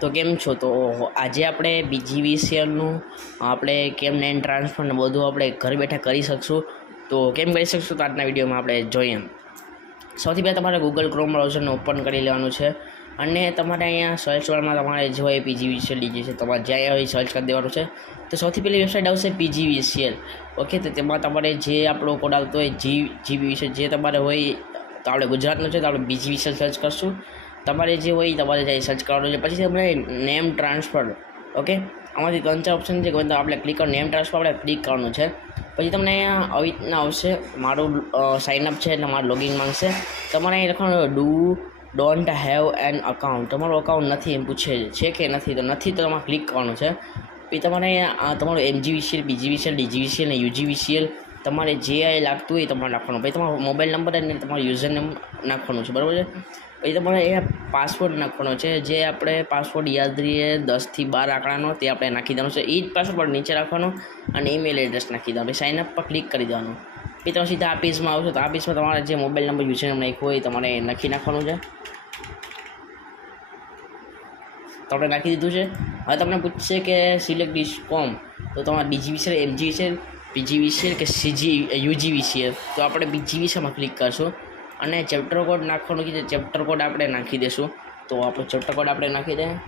તો કેમ છો? તો આજે આપણે BGVCLનું આપણે કેમ નેમ ટ્રાન્સફર ને બધું આપણે ઘર બેઠા કરી શકશું. તો કેમ કરી શકશું તો આજના વિડીયોમાં આપણે જોઈએ. સૌથી પહેલાં તમારે ગૂગલ ક્રોમ બ્રાઉઝરને ઓપન કરી લેવાનું છે અને તમારે અહીંયા સર્ચ બારમાં તમારે જો એ PGVCL ડીજી છે તમારે જ્યાં હોય સર્ચ કરી દેવાનું છે. તો સૌથી પહેલી વેબસાઇટ આવશે PGVCL. ઓકે, તો તેમાં તમારે જે આપણો કોડ આવતો હોય GBVCL જે તમારે હોય, તો આપણે ગુજરાતનું છે તો આપણે BGVCL સર્ચ કરશું. તમારે જે હોય તમારે જાય સર્ચ કરવાનું છે. પછી તમારે નેમ ટ્રાન્સફર, ઓકે, આમાંથી 3-4 ઓપ્શન છે. આપણે ક્લિક કરો નેમ ટ્રાન્સફર, આપણે ક્લિક કરવાનું છે. પછી તમને અહીંયા આવી રીતના આવશે, મારું સાઇનઅપ છે એટલે મારું લોગિન માંગશે. તમારે અહીં લખવાનું ડોન્ટ હેવ એન અકાઉન્ટ, તમારું અકાઉન્ટ નથી એમ પૂછે છે કે નથી, તો નથી તો તમારે ક્લિક કરવાનું છે. પછી તમારે અહીંયા તમારું MGVCL, BGVCL, DGVCL અને UGVCL તમારે જે લાગતું હોય તમારે નાખવાનું. પછી તમારો મોબાઈલ નંબર અને તમારું યુઝર નેમ નાખવાનું છે, બરાબર છે. પછી તમારે અહીંયા પાસવર્ડ નાખવાનો છે, જે આપણે પાસવર્ડ યાદ રહીએ 10 થી 12 આંકડાનો, તે આપણે નાખી દેવાનો છે. એ જ પાસવર્ડ નીચે રાખવાનો અને ઈમેલ એડ્રેસ નાખી દેવાનું. પછી સાઇનઅપ પર ક્લિક કરી દેવાનું. પછી તમે સીધા આ પેજમાં આવશો, તો આ પેજમાં તમારે જે મોબાઈલ નંબર યુઝર નેમ નાખ્યું હોય તમારે નાખી નાખવાનું છે. તો આપણે નાખી દીધું છે. હવે તમને પૂછશે કે સિલેક્ટ ડિસ્કોમ, તો તમારે DGVCL, MGVCL, PGVCL કે UGVCL, તો આપણે BGVCLમાં ક્લિક કરશું અને ચેપ્ટર કોડ નાખવાનું કીધું, ચેપ્ટર કોડ આપણે નાખી દઈશું. તો આપણો ચેપ્ટર કોડ આપણે નાખી દઈએ.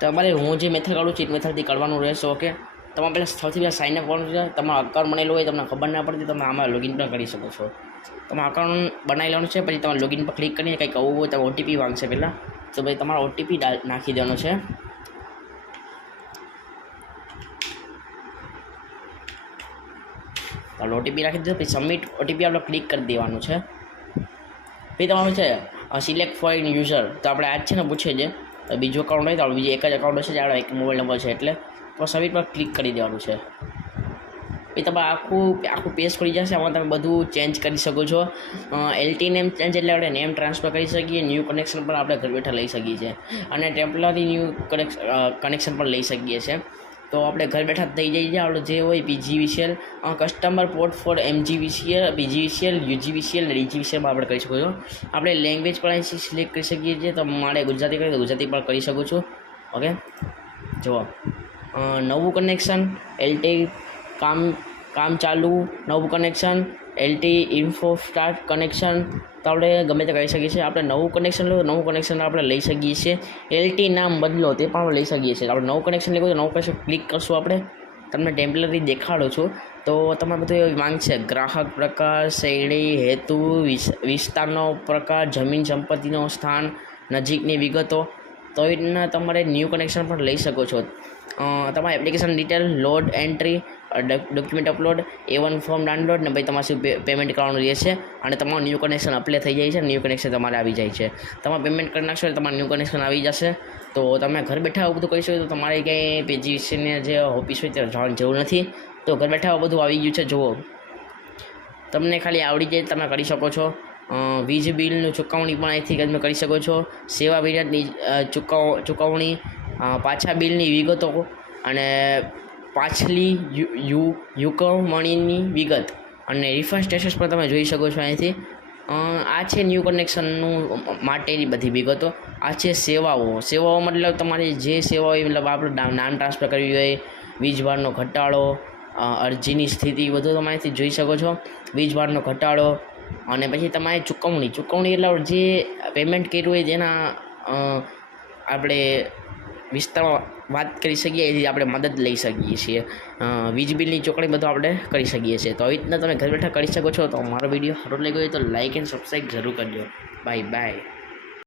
તમારે હું જે મેથડ કાઢું છું એ મેથડથી કરવાનું રહેશે. ઓકે, તમારે પહેલાં સૌથી પહેલાં સાઇનઅપ કરવાનું છે. તમારું અકાઉન્ટ બનેલું હોય તમને ખબર ના પડતી, તમે આમાં લોગિન પણ કરી શકો છો. તમારું અકાઉન્ટ બનાવી લેવાનું છે. પછી તમારે લોગિન પર ક્લિક કરીને કંઈક આવું હોય તો OTP માંગશે પહેલાં, તો ભાઈ તમારો OTP નાખી દેવાનો છે. OTP નાખી દીધો. પછી સબમિટ OTP આપણે ક્લિક કરી દેવાનું છે. પછી તમારું છે સિલેક્ટ ફોરેન યુઝર, તો આપણે આજ છે ને પૂછે છે બીજું અકાઉન્ટ હોય તો આપણે બીજું એક જ અકાઉન્ટ હશે, આપણે એક મોબાઈલ નંબર છે એટલે તો સબમિટ પર ક્લિક કરી દેવાનું છે. પછી તમારે આખું પેજ ખોલી જશે. આમાં તમે બધું ચેન્જ કરી શકો છો. LT નેમ ચેન્જ એટલે આપણે નેમ ટ્રાન્સફર કરી શકીએ. ન્યૂ કનેક્શન પણ આપણે ઘર બેઠા લઈ શકીએ છીએ અને ટેમ્પરરી ન્યૂ કનેક્શન પણ લઈ શકીએ છીએ. તો આપણે ઘર બેઠા થઈ જઈએ. આપણે જે હોય PGVCL customer port for MGVCL, BGVCL, UGVCL અને DGVCLમાં આપણે કરી શકો છો. આપણે લેંગ્વેજ પણ અહીંથી સિલેક્ટ કરી શકીએ છીએ. તો મારે ગુજરાતી કરીએ તો ગુજરાતી પણ કરી શકું છું. ઓકે, જુઓ નવું કનેક્શન LT કામ ચાલુ, નવું connection LT info start connection, તો આપણે ગમે તે કરી શકીએ છીએ. આપણે નવું કનેક્શન લો, નવું કનેક્શન આપણે લઈ શકીએ છીએ. LT નામ બદલો, તે પણ લઈ શકીએ છીએ. આપણે નવું કનેક્શન લેવું તો નવું કનેક્શન ક્લિક કરશું. આપણે તમને ટેમ્પરરી દેખાડું છું. તો તમારે બધું એવું માંગ છે, ગ્રાહક પ્રકાર, શૈલી, હેતુ, વિસ્તારનો પ્રકાર, જમીન સંપત્તિનો સ્થાન, નજીકની વિગતો. તો એ રીતના તમારે ન્યૂ કનેક્શન પણ લઈ શકો છો. તમારી application detail, load entry, document upload, A1 form download ને પછી તમારે શું પેમેન્ટ કરવાનું રહેશે અને તમારું ન્યૂ કનેક્શન અપ્લાય થઈ જાય છે. ન્યૂ કનેક્શન તમારે આવી જાય છે. તમારે પેમેન્ટ કરી નાખશો એટલે તમારું ન્યૂ કનેક્શન આવી જશે. તો તમે ઘર બેઠા આવું બધું કરી શકો. તો તમારે કંઈ PGVCLની જે ઓફિસ હોય ત્યાં જવાની જરૂર નથી. તો ઘર બેઠા બધું આવી ગયું છે. જુઓ, તમને ખાલી આવડી જાય તમે કરી શકો છો. વીજ બિલનું ચૂકવણી પણ અહીંથી તમે કરી શકો છો. સેવા વિરાટની ચૂકવણી, પાછા બિલની વિગતો અને પાછલી યુકવણીની વિગત અને રિફંડ સ્ટેટસ પર તમે જોઈ શકો છો અહીંથી. આ છે ન્યૂ કનેક્શનનું માટેની બધી વિગતો. આ છે સેવાઓ મતલબ તમારી જે સેવા હોય, મતલબ આપણે નામ ટ્રાન્સફર કરવી હોય, વીજ ભારનો ઘટાડો, અરજીની સ્થિતિ બધું તમે અહીંથી જોઈ શકો છો. વીજ ભારનો ઘટાડો અને પછી તમારી ચૂકવણી એટલે જે પેમેન્ટ કર્યું હોય તેના આપણે વિસ્તારમાં વાત કરી શકીએ, એથી આપણે મદદ લઈ શકીએ છીએ. વીજ બિલની ચૂકવણી બધું આપણે કરી શકીએ છીએ. તો આવી રીતના તમે ઘર બેઠા કરી શકો છો. તો મારો વિડીયો સારો લાગ્યો હોય તો લાઇક એન્ડ સબસ્ક્રાઈબ જરૂર કરજો. બાય.